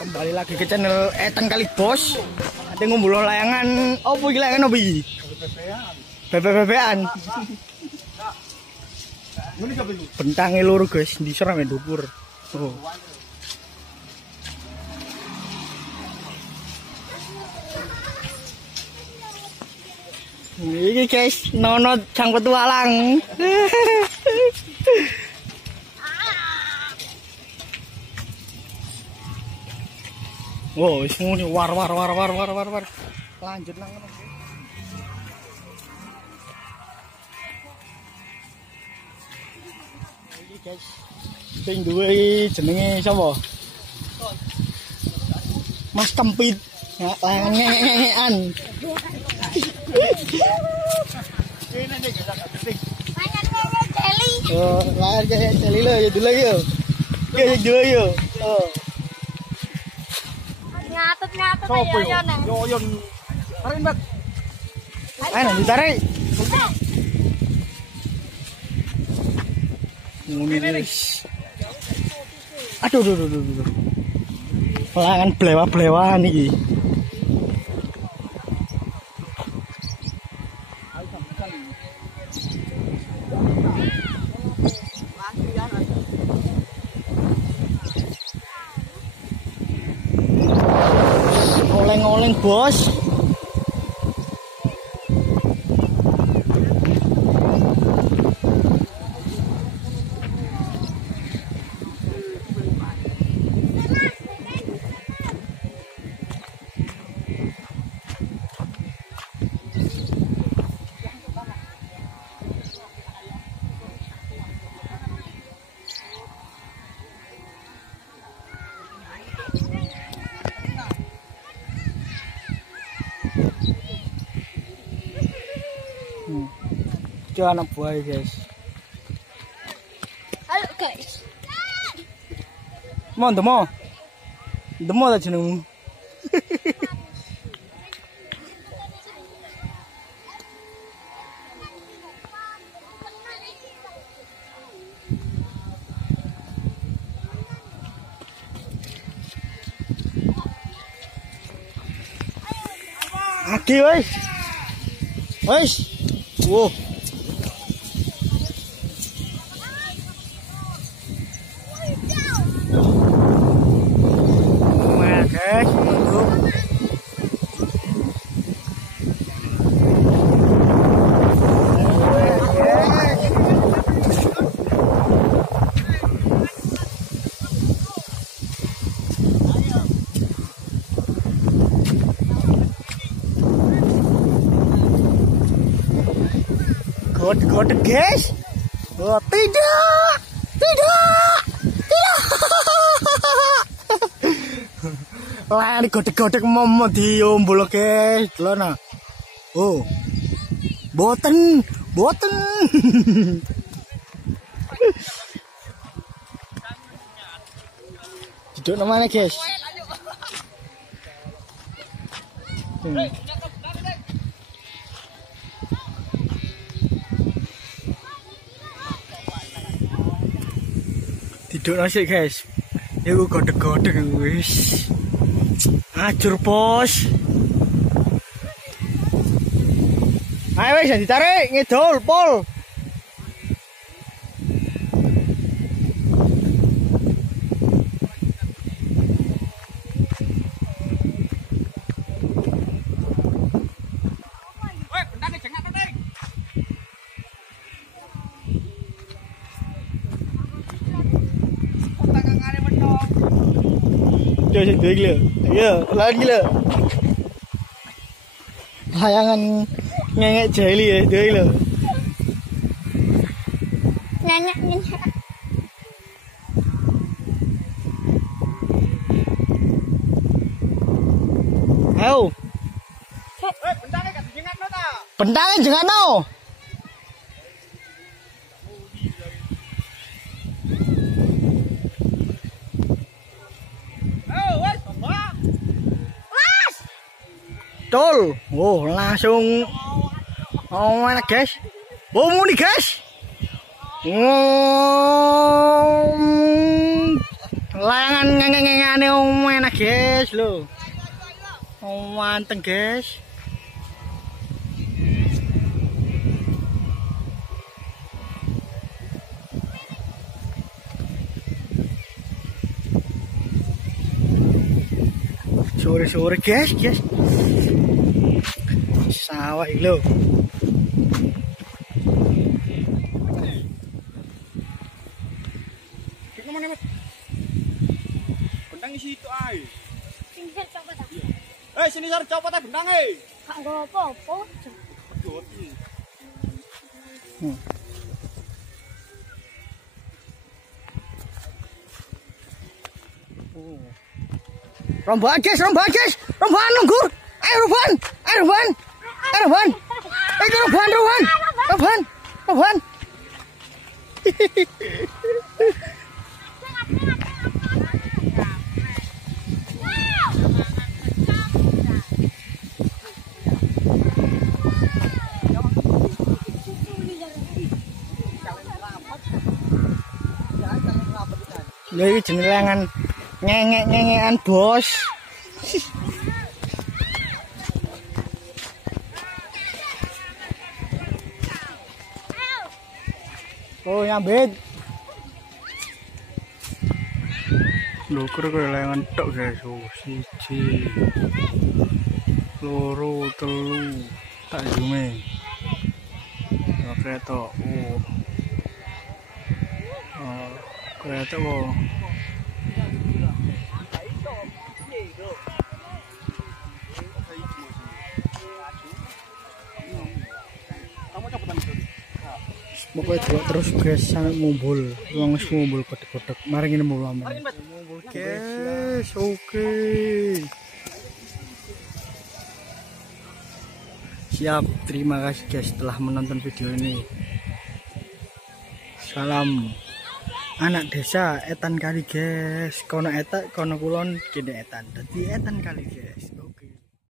Kembali lagi ke channel Eteng Kali Bos. Ada ngumpul layangan. Apa iki layangan apa iki? Bebek-bebekan. Bentange loro guys, ndisor ame dhuwur. Oh. Ini guys, Nono sang petualang. Wow, semua ini war. Lanjut nang ngono. Iki guys, sing duwe jenenge sapa? Mas Kempit. Ngean. Oh, lahir kayak celi lo ya dulu yo. Kayak dulu yo. Oh. Ngatut ayo nang. Yo. Tarik, Mbak. Ayo ditarik. Ngunis. Aduh. Pelangan blewa-blewa nih. Oleng-oleng bos. Itu anak buah guys. Halo guys. Demo tak jenengmu. Aki wes. Wow. Kode guys. Oh, tidak. Lari kode momo diombol guys. Delona. Oh. Boten. Duduk namanya guys. Duduk nasi guys. Iku kode wis. Acur bos. Ayo wis ditarik ngedol pol. Sik gila. Ya, lawan gila. Layangan ngengek jeli ya, gila. Nyanyak. Ayo. Bentangnya jangan no. Tol. Oh, langsung. Oh, mana guys? Oh, muni guys. Layangan ngene enak guys lho. Manteng guys. Sore-sore guys. Sawah iki lho. Bendang isi itu ay. Sini sar copot ah. Sini sar copot ae bendang e. Kak nggo apa-apa. Rombongan guys. Rombongan nunggur. Ayo Rombongan. Itu Rombongan. Ya iki jenenge layangan ngengek-ngengekan bos. Oh nyambit. Lho kira layangan tok guys. Oh siji. Loro, telu. Tak jume. Kereta. Kereta kok. Pokoknya dua terus guys sampai ngumpul, uang ngumpul kotek-kotek. Mari ini mau lama. Ngumpul guys, oke. Siap, terima kasih guys telah menonton video ini. Salam anak desa Etan kali guys. Kono etak, kono kulon, kene etan. Dadi etan kali guys.